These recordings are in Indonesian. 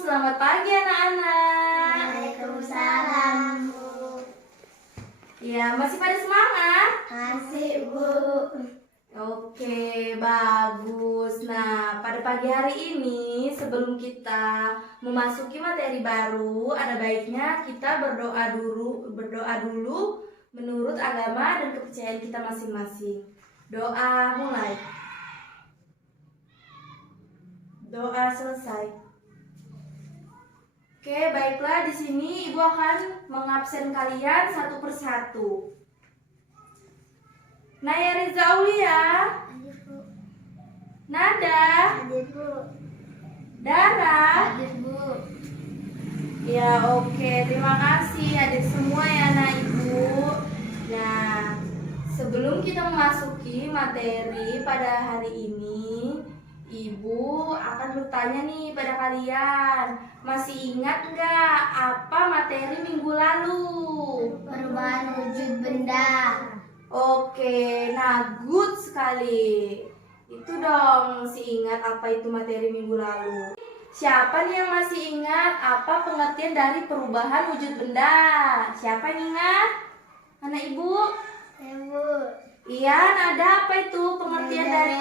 selamat pagi anak-anak. Waalaikumsalam, Bu. Ya, masih pada semangat? Masih, Bu. Oke, bagus. Nah, pada pagi hari ini sebelum kita memasuki materi baru, ada baiknya kita berdoa dulu menurut agama dan kepercayaan kita masing-masing. Doa mulai. Doa selesai. Oke, baiklah, di sini Ibu akan mengabsen kalian satu persatu. Naya Riza Aulia, Hadir, Bu. Nada, Hadir, Bu. Dara. Hadir, Bu. Ya, oke, terima kasih adik semua ya anak Ibu. Nah, sebelum kita memasuki materi pada hari ini, Ibu akan bertanya nih pada kalian, masih ingat nggak apa materi minggu lalu? Perubahan wujud benda. Oke, nah good sekali. Itu dong, masih ingat apa itu materi minggu lalu? Siapa nih yang masih ingat apa pengertian dari perubahan wujud benda? Siapa yang ingat? Anak Ibu? Bu. Iya, Nada, apa itu pengertian dari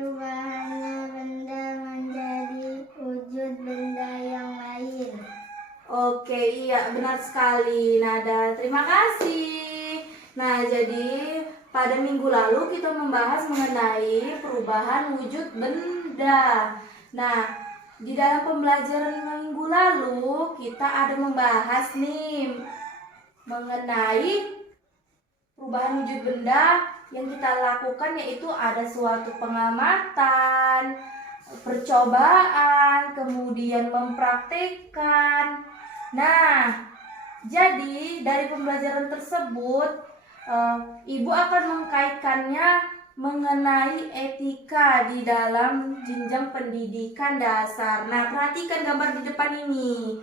Perubahannya benda menjadi wujud benda yang lain. Oke, iya benar sekali Nada. Terima kasih. Nah, jadi pada minggu lalu kita membahas mengenai perubahan wujud benda. Nah, di dalam pembelajaran minggu lalu kita ada membahas nih mengenai perubahan wujud benda yang kita lakukan, yaitu ada suatu pengamatan, percobaan, kemudian mempraktekkan. Nah, jadi dari pembelajaran tersebut Ibu akan mengkaitkannya mengenai etika di dalam jenjang pendidikan dasar. Nah, perhatikan gambar di depan ini.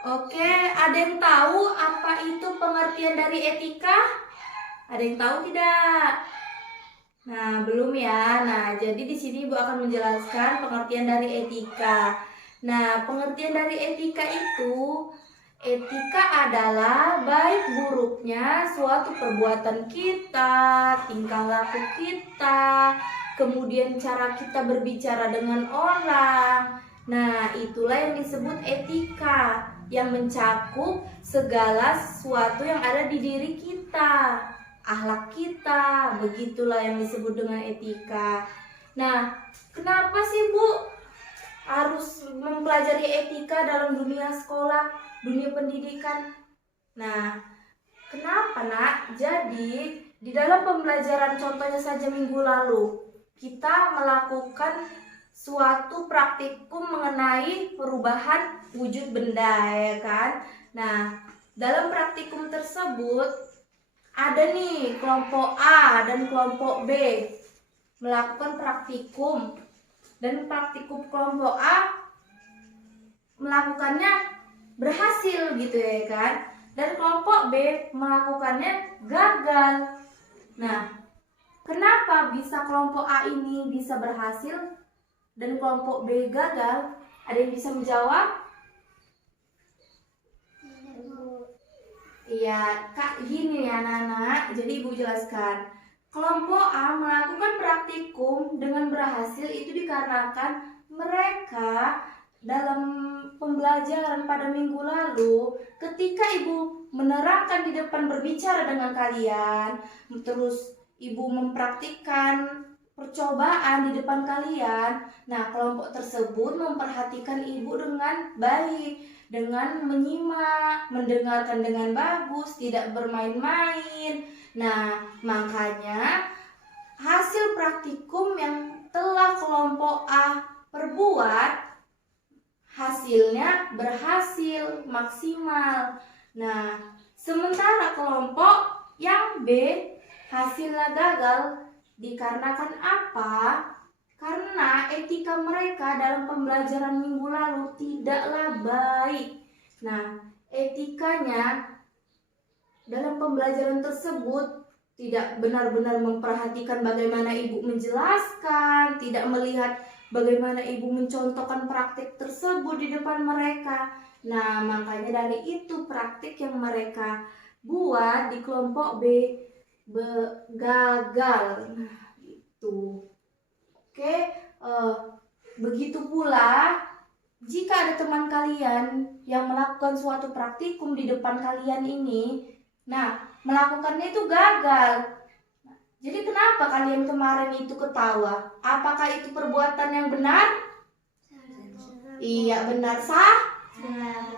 Oke, ada yang tahu apa itu pengertian dari etika? Ada yang tahu tidak? Nah, belum ya. Nah, jadi di sini Ibu akan menjelaskan pengertian dari etika. Nah, pengertian dari etika itu, etika adalah baik buruknya suatu perbuatan kita, tingkah laku kita, kemudian cara kita berbicara dengan orang. Nah, itulah yang disebut etika, yang mencakup segala sesuatu yang ada di diri kita, akhlak kita, begitulah yang disebut dengan etika. Nah, kenapa sih Bu harus mempelajari etika dalam dunia sekolah, dunia pendidikan? Nah, kenapa nak? Jadi di dalam pembelajaran contohnya saja minggu lalu kita melakukan suatu praktikum mengenai perubahan wujud benda, ya kan? Nah, dalam praktikum tersebut ada nih kelompok A dan kelompok B melakukan praktikum, dan praktikum kelompok A melakukannya berhasil gitu ya kan, dan kelompok B melakukannya gagal. Nah, kenapa bisa kelompok A ini bisa berhasil dan kelompok B gagal? Ada yang bisa menjawab? Iya, Kak, gini ya anak-anak. Jadi Ibu jelaskan. Kelompok A melakukan praktikum dengan berhasil itu dikarenakan mereka dalam pembelajaran pada minggu lalu, ketika Ibu menerangkan di depan berbicara dengan kalian, terus Ibu mempraktikkan percobaan di depan kalian. Nah, kelompok tersebut memperhatikan Ibu dengan baik, dengan menyimak, mendengarkan dengan bagus, tidak bermain-main. Nah, makanya hasil praktikum yang telah kelompok A perbuat, hasilnya berhasil maksimal. Nah, sementara kelompok yang B hasilnya gagal dikarenakan apa? Karena etika mereka dalam pembelajaran minggu lalu tidaklah baik. Nah, etikanya dalam pembelajaran tersebut tidak benar-benar memperhatikan bagaimana Ibu menjelaskan, tidak melihat bagaimana ibu mencontohkan praktik tersebut di depan mereka. Nah, makanya dari itu praktik yang mereka buat di kelompok B gagal. Nah, itu. Oke, begitu pula jika ada teman kalian yang melakukan suatu praktikum di depan kalian ini, nah, melakukannya itu gagal. Jadi kenapa kalian kemarin itu ketawa? Apakah itu perbuatan yang benar? Iya, benar.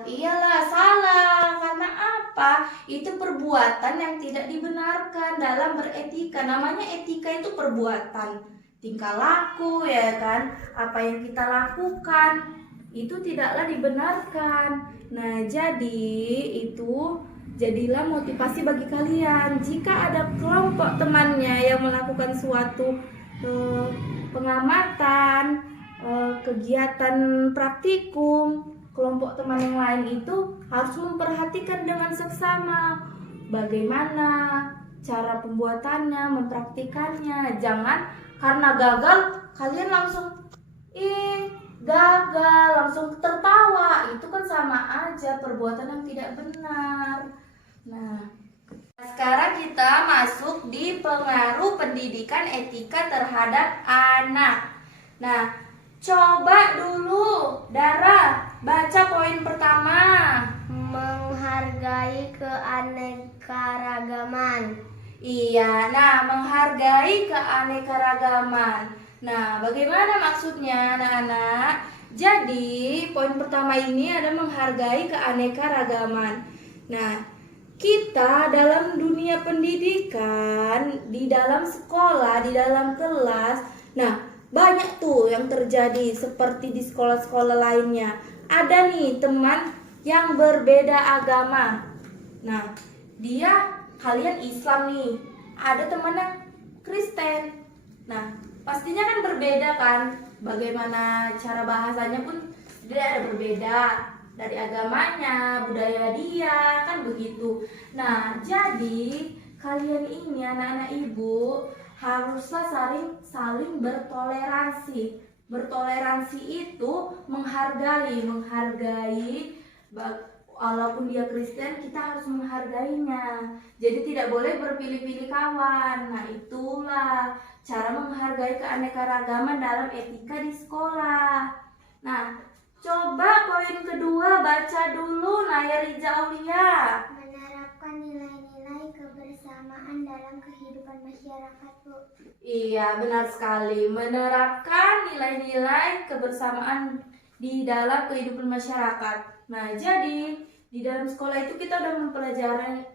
Iyalah, salah. Karena apa? Itu perbuatan yang tidak dibenarkan dalam beretika. Namanya etika itu perbuatan, tingkah laku, ya kan? Apa yang kita lakukan itu tidaklah dibenarkan. Nah, jadilah motivasi bagi kalian. Jika ada kelompok temannya yang melakukan suatu pengamatan, kegiatan praktikum, kelompok teman yang lain itu harus memperhatikan dengan seksama bagaimana cara pembuatannya, mempraktikannya. Jangan karena gagal kalian langsung gagal, langsung tertawa. Itu kan sama aja perbuatan yang tidak benar. Nah, sekarang kita masuk di pengaruh pendidikan etika terhadap anak. Nah, coba dulu Dara baca poin pertama. Menghargai keanekaragaman. Iya, nah menghargai keanekaragaman. Nah, bagaimana maksudnya anak-anak? Jadi, poin pertama ini ada menghargai keanekaragaman. Nah, kita dalam dunia pendidikan, di dalam sekolah, di dalam kelas, nah banyak tuh yang terjadi seperti di sekolah-sekolah lainnya. Ada nih teman yang berbeda agama. Nah, kalian Islam nih, ada teman yang Kristen. Nah, pastinya kan berbeda kan, bagaimana cara bahasanya pun dia ada berbeda dari agamanya, budaya dia, kan begitu. Nah, jadi kalian ini anak-anak ibu haruslah saling bertoleransi. Bertoleransi itu menghargai, walaupun dia Kristen, kita harus menghargainya. Jadi tidak boleh berpilih-pilih kawan. Nah, itulah cara menghargai keanekaragaman dalam etika di sekolah. Nah, coba poin kedua baca dulu Naya Riza Aulia. Menerapkan nilai-nilai kebersamaan dalam kehidupan masyarakat, Bu. Iya, benar sekali. Menerapkan nilai-nilai kebersamaan di dalam kehidupan masyarakat. Nah, jadi di dalam sekolah itu kita udah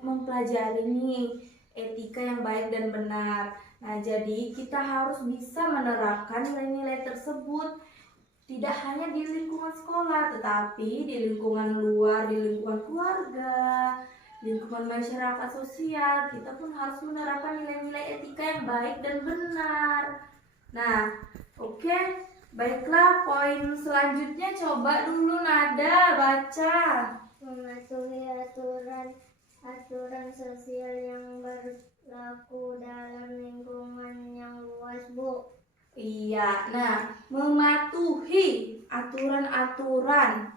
mempelajari nih etika yang baik dan benar. Nah, jadi kita harus bisa menerapkan nilai-nilai tersebut tidak hanya di lingkungan sekolah, tetapi di lingkungan luar, di lingkungan keluarga, lingkungan masyarakat sosial. Kita pun harus menerapkan nilai-nilai etika yang baik dan benar. Nah, oke. Baiklah, poin selanjutnya coba dulu Nada baca. Mematuhi aturan sosial yang berlaku dalam lingkungan yang luas, Bu. Iya, nah mematuhi aturan-aturan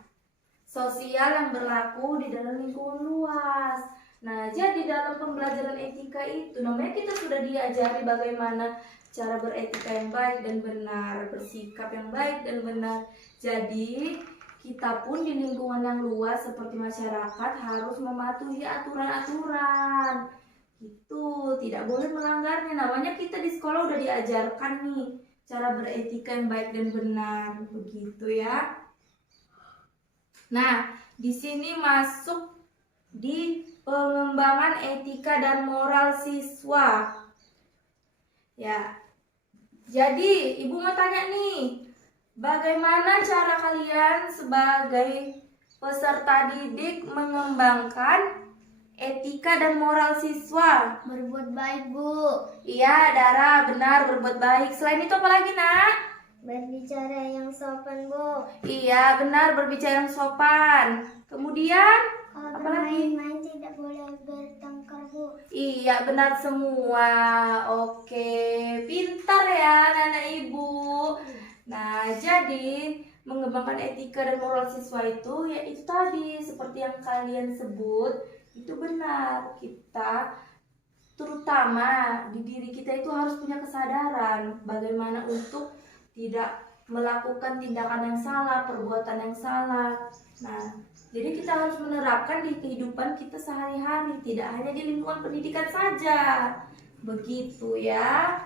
sosial yang berlaku di dalam lingkungan luas. Nah, jadi dalam pembelajaran etika itu namanya kita sudah diajari bagaimana cara beretika yang baik dan benar, bersikap yang baik dan benar. Jadi kita pun di lingkungan yang luas seperti masyarakat harus mematuhi aturan-aturan. Itu tidak boleh melanggarnya. Namanya kita di sekolah udah diajarkan nih cara beretika yang baik dan benar, begitu ya. Nah, di sini masuk di pengembangan etika dan moral siswa. Ya. Jadi, Ibu mau tanya nih, bagaimana cara kalian sebagai peserta didik mengembangkan etika dan moral siswa? Berbuat baik, Bu. Iya, Dara, benar, berbuat baik. Selain itu apa lagi, Nak? Berbicara yang sopan, Bu. Iya, benar, berbicara yang sopan. Kemudian, Kalau apa lagi? bermain-main tidak boleh bertengkar, Bu. Iya, benar semua. Oke, pintar ya anak-anak ibu. Nah, Nah, jadi mengembangkan etika dan moral siswa itu ya itu tadi seperti yang kalian sebut itu benar. Kita terutama di diri kita itu harus punya kesadaran bagaimana untuk tidak melakukan tindakan yang salah, perbuatan yang salah. Nah, jadi kita harus menerapkan di kehidupan kita sehari-hari, tidak hanya di lingkungan pendidikan saja. Begitu ya.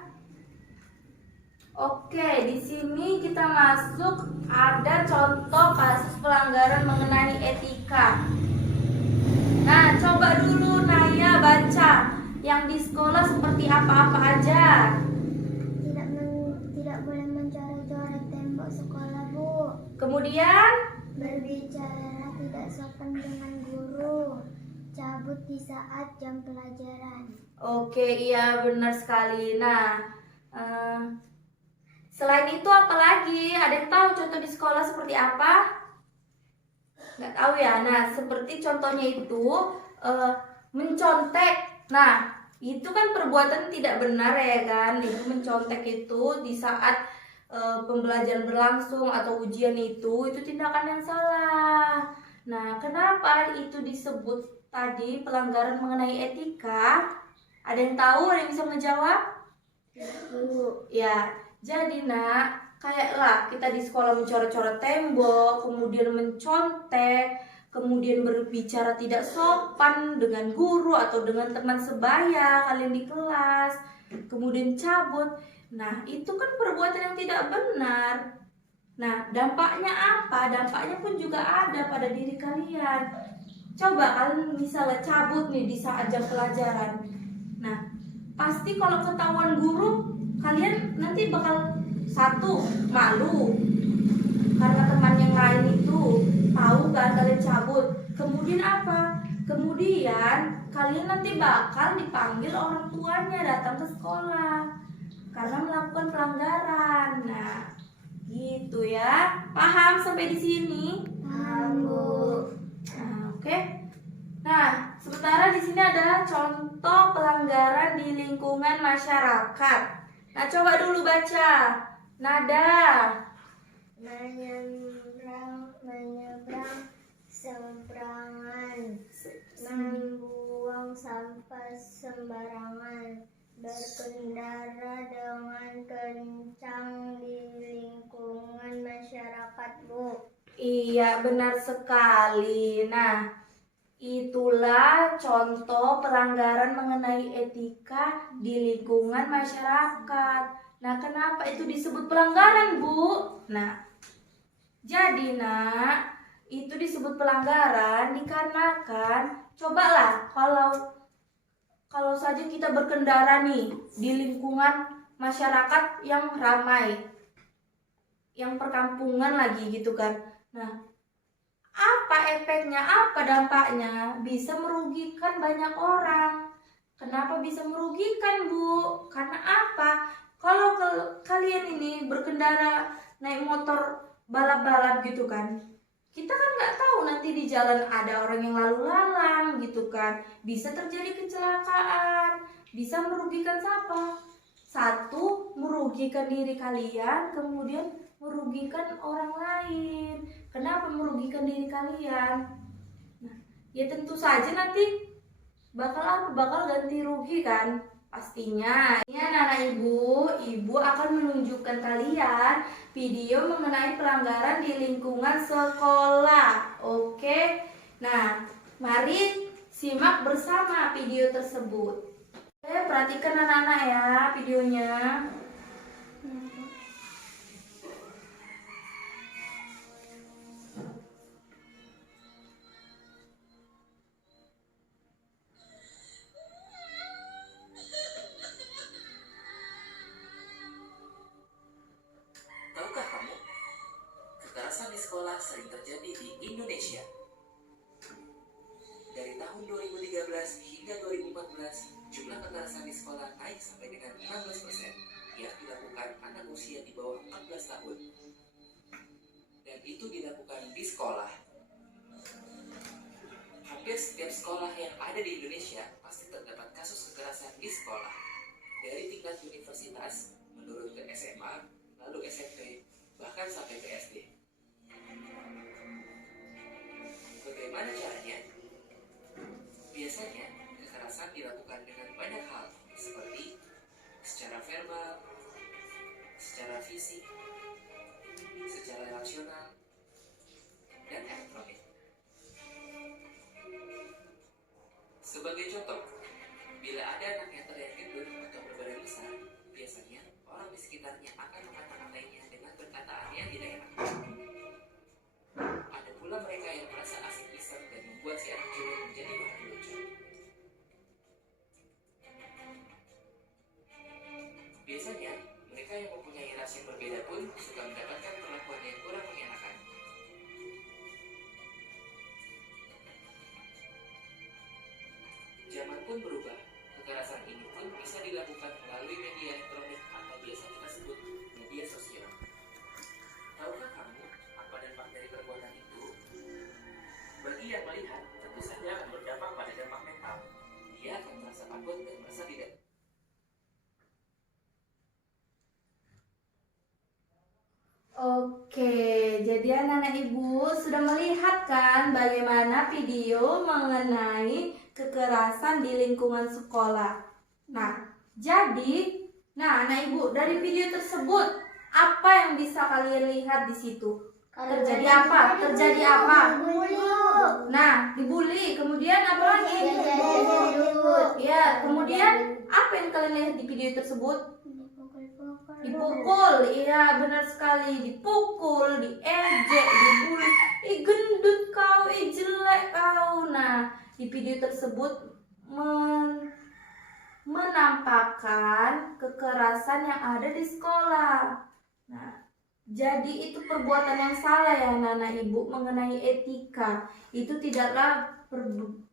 Oke, di sini kita masuk ada contoh kasus pelanggaran mengenai etika. Nah, coba dulu Naya baca yang di sekolah seperti apa-apa aja. Tidak boleh mencoret-coret tembok sekolah, Bu. Kemudian, Berbicara tidak sopan dengan guru. Cabut di saat jam pelajaran. oke, iya benar sekali. Nah, selain itu apa lagi? Ada yang tahu contoh di sekolah seperti apa? Nggak tahu ya. Nah, seperti contohnya itu mencontek. Nah, itu kan perbuatan tidak benar ya kan? Itu mencontek itu di saat pembelajaran berlangsung atau ujian itu tindakan yang salah. Nah, kenapa itu disebut tadi pelanggaran mengenai etika? Ada yang tahu? Ada yang bisa menjawab? Ya, jadi nak, kayak kita di sekolah mencoret-coret tembok, kemudian mencontek, kemudian berbicara tidak sopan dengan guru atau dengan teman sebaya kalian di kelas, kemudian cabut. Nah, itu kan perbuatan yang tidak benar. Nah, dampaknya apa? Dampaknya pun juga ada pada diri kalian. Coba kalian misalnya cabut nih di saat jam pelajaran. Nah, pasti kalau ketahuan guru, kalian nanti bakal satu malu karena teman yang lain itu tahu kan kalian cabut. Kemudian apa? Kemudian kalian nanti bakal dipanggil orang tuanya datang ke sekolah karena melakukan pelanggaran. Nah, gitu ya. Paham sampai di sini? Paham, Bu. Nah, oke. Nah, sementara di sini ada contoh pelanggaran di lingkungan masyarakat. Nah, coba dulu baca. Nada. Menyeberang seberangan, membuang sampah sembarangan, berkendara dengan kencang di lingkungan masyarakat, Bu. Iya, benar sekali. Nah, itulah contoh pelanggaran mengenai etika di lingkungan masyarakat. Nah, kenapa itu disebut pelanggaran, Bu? Nah, jadi nak, itu disebut pelanggaran dikarenakan cobalah kalau saja kita berkendara nih di lingkungan masyarakat yang ramai, yang perkampungan lagi gitu kan. Nah, apa efeknya, apa dampaknya? Bisa merugikan banyak orang. Kenapa bisa merugikan, Bu? Karena apa? Kalau kalian ini berkendara naik motor balap-balap gitu kan, kita kan nggak tahu nanti di jalan ada orang yang lalu lalang gitu kan, bisa terjadi kecelakaan, bisa merugikan siapa? Satu, merugikan diri kalian, kemudian merugikan orang lain. Kenapa merugikan diri kalian? Nah, ya tentu saja nanti bakal ganti rugi kan? Pastinya. Ya, anak ibu akan menunjukkan kalian video mengenai pelanggaran di lingkungan sekolah. Oke. Nah, mari simak bersama video tersebut. Oke, perhatikan anak-anak ya videonya. Tahukah kamu, kekerasan di sekolah sering terjadi di Indonesia. Dari tahun 2013 hingga 2014, jumlah kekerasan di sekolah naik sampai dengan 16% yang dilakukan anak usia di bawah 14 tahun. Dan itu dilakukan di sekolah. Hampir setiap sekolah yang ada di Indonesia pasti terdapat kasus kekerasan di sekolah. Dari tingkat universitas, menurun ke SMA, lalu SMP, bahkan sampai ke SD. Bagaimana caranya? Biasanya, kekerasan dilakukan dengan banyak hal, seperti secara verbal, secara fisik, secara rasional, dan elektronik. Sebagai contoh, bila ada anak yang terlihat gendut atau berbadan besar, biasanya orang di sekitarnya akan mengata-katainya dengan perkataan yang tidak enak. Ada pula mereka yang merasa asik iseng dan membuat si anak juga menjadi bahan lucu. Biasanya, mereka yang mempunyai ras yang berbeda pun suka mendapatkan perlakuan yang kurang mengenakan. Zaman pun berubah. Kekerasan ini pun bisa dilakukan melalui media elektronik atau biasa kita sebut media sosial. Tahukah kamu apa dampak dari perbuatan itu? Bagi yang melihat, tentu saja akan berdampak pada dampak mental. Dia akan merasa takut dan merasa tidak. Oke, jadi anak-anak ibu sudah melihat kan bagaimana video mengenai kekerasan di lingkungan sekolah. Nah, anak ibu dari video tersebut apa yang bisa kalian lihat di situ? Terjadi apa? Terjadi apa? Nah, dibully. Kemudian apa lagi? Ya, kemudian apa yang kalian lihat di video tersebut? Dipukul, iya benar sekali, dipukul, diejek, dibully, ih gendut kau, ih jelek kau. Nah, di video tersebut menampakkan kekerasan yang ada di sekolah. Nah, jadi itu perbuatan yang salah ya anak-anak ibu mengenai etika. Itu tidaklah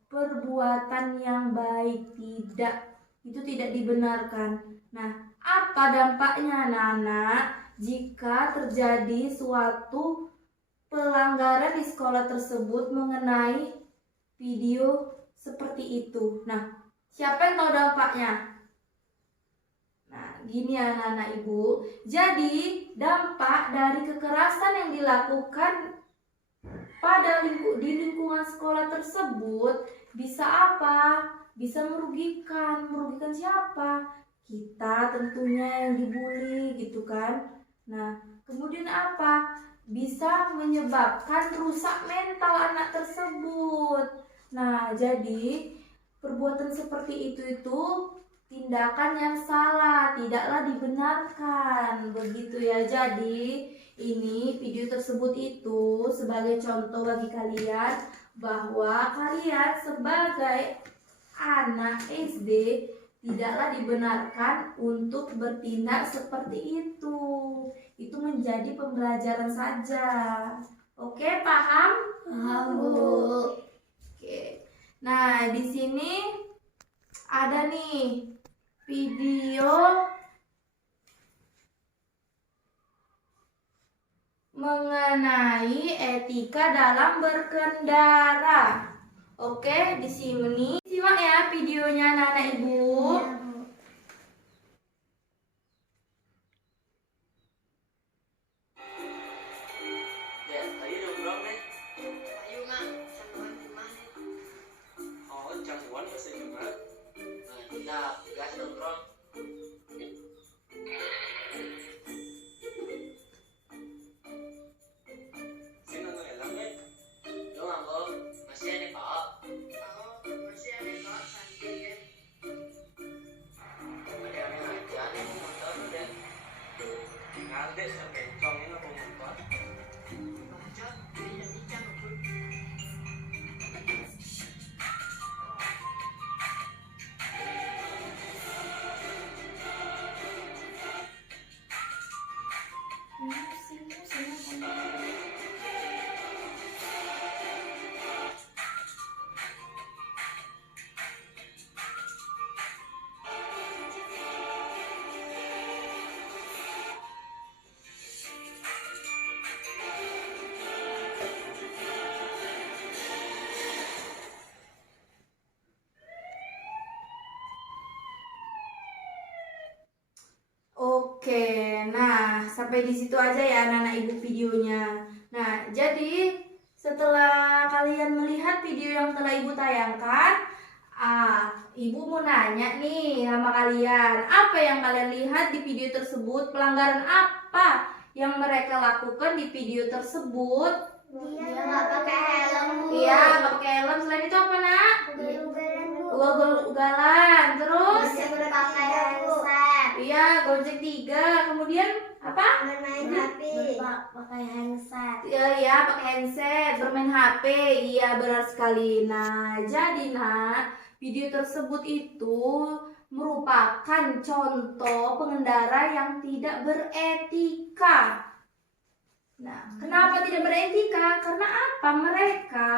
perbuatan yang baik, tidak. Itu tidak dibenarkan. Nah, apa dampaknya anak-anak jika terjadi suatu pelanggaran di sekolah tersebut mengenai video seperti itu? Nah, siapa yang tahu dampaknya? Nah, gini ya anak-anak ibu. Jadi, dampak dari kekerasan yang dilakukan di lingkungan sekolah tersebut bisa apa? Bisa merugikan. Merugikan siapa? Kita tentunya yang dibully gitu kan. Nah, kemudian apa? Bisa menyebabkan rusak mental anak tersebut. Nah, jadi perbuatan seperti itu tindakan yang salah, tidaklah dibenarkan. Begitu ya. Jadi, ini video tersebut itu sebagai contoh bagi kalian bahwa kalian sebagai anak SD tidaklah dibenarkan untuk bertindak seperti itu. Itu menjadi pembelajaran saja. Oke, paham? Paham, Bu. Oke. Nah, di sini ada nih video mengenai etika dalam berkendara. Oke, di sini simak ya videonya anak-anak ibu. Ya, ayo nongkrong deh. Ayo mak, jamuan rumah nih. Oh, jamuan bahasa Jumat. Nah, kita gas nongkrong. Sini nongkrong elang deh. Lo nganggo masih ada kok. Oh, masih ada kok, santai ya. Ada yang aja nih mau motor udah. Ngadek sekencong ini mau motor. Bacot, ini jadi jangan. Oke, nah sampai di situ aja ya anak-anak ibu videonya. Nah, jadi setelah kalian melihat video yang telah ibu tayangkan, ibu mau nanya nih sama kalian, apa yang kalian lihat di video tersebut? Pelanggaran apa yang mereka lakukan di video tersebut? Dia nggak pakai helm, Bu. Iya, nggak pakai helm. Selain itu apa, Nak? Ugal-ugalan, Bu. Ugal-ugalan. Terus? Masih pakai handset. Iya, Gojek 3. Kemudian apa? Bermain HP. Pakai handset. Iya, pakai handset, bermain HP. Iya, benar sekali. Nah, jadi Nak, video tersebut itu merupakan contoh pengendara yang tidak beretika. Nah, kenapa tidak beretika? Karena apa? Mereka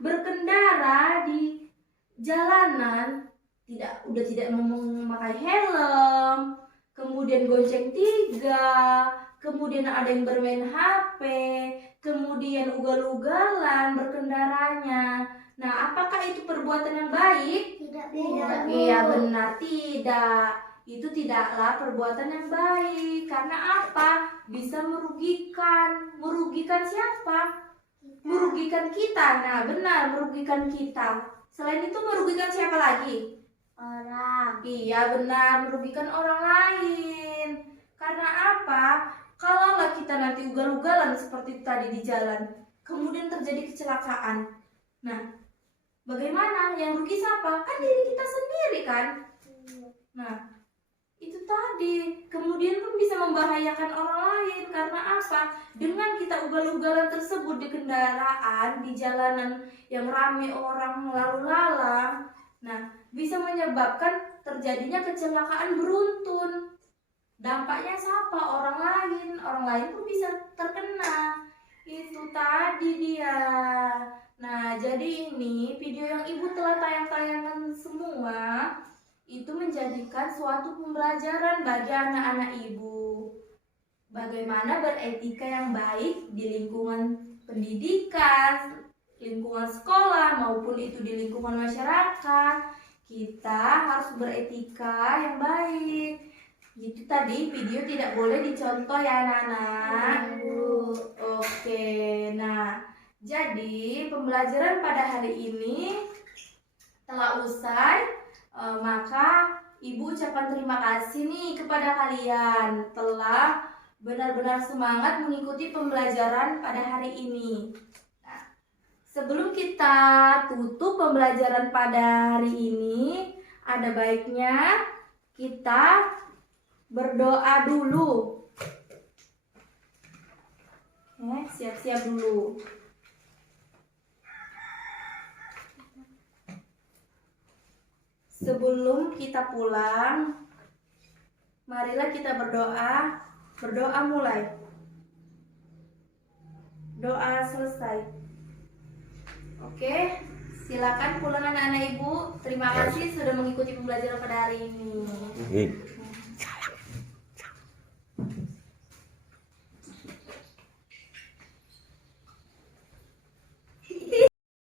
berkendara di jalanan udah tidak memakai helm, kemudian gonceng 3, kemudian ada yang bermain HP, kemudian ugal-ugalan berkendaranya. Nah, apakah itu perbuatan yang baik? Tidak. Iya, benar, tidak. Itu tidaklah perbuatan yang baik. Karena apa? Bisa merugikan. Merugikan siapa? Merugikan kita. Nah, benar, merugikan kita. Selain itu merugikan siapa lagi? Orang. Iya, benar, merugikan orang lain. Karena apa? Kalaulah kita nanti ugal-ugalan seperti tadi di jalan, kemudian terjadi kecelakaan. Nah, bagaimana? Yang rugi siapa? Kan diri kita sendiri kan? Nah, itu tadi. Kemudian pun bisa membahayakan orang lain. Karena apa? Dengan kita ugal-ugalan tersebut di kendaraan, di jalanan yang ramai orang lalu lalang, nah, bisa menyebabkan terjadinya kecelakaan beruntun. Dampaknya siapa? Orang lain. Orang lain pun bisa terkena. Itu tadi dia. Nah, jadi ini video yang ibu telah tayang-tayangkan semua itu menjadikan suatu pembelajaran bagi anak-anak ibu. Bagaimana beretika yang baik di lingkungan pendidikan, lingkungan sekolah maupun itu di lingkungan masyarakat. Kita harus beretika yang baik. Itu tadi video tidak boleh dicontoh ya anak-anak. Oke, nah jadi pembelajaran pada hari ini telah usai. Maka ibu ucapkan terima kasih nih kepada kalian telah benar-benar semangat mengikuti pembelajaran pada hari ini. Nah, sebelum kita tutup pembelajaran pada hari ini, ada baiknya kita berdoa dulu. Siap-siap dulu. Sebelum kita pulang, marilah kita berdoa. Berdoa mulai. Doa selesai. Oke, silakan pulang anak-anak ibu. Terima kasih sudah mengikuti pembelajaran pada hari ini.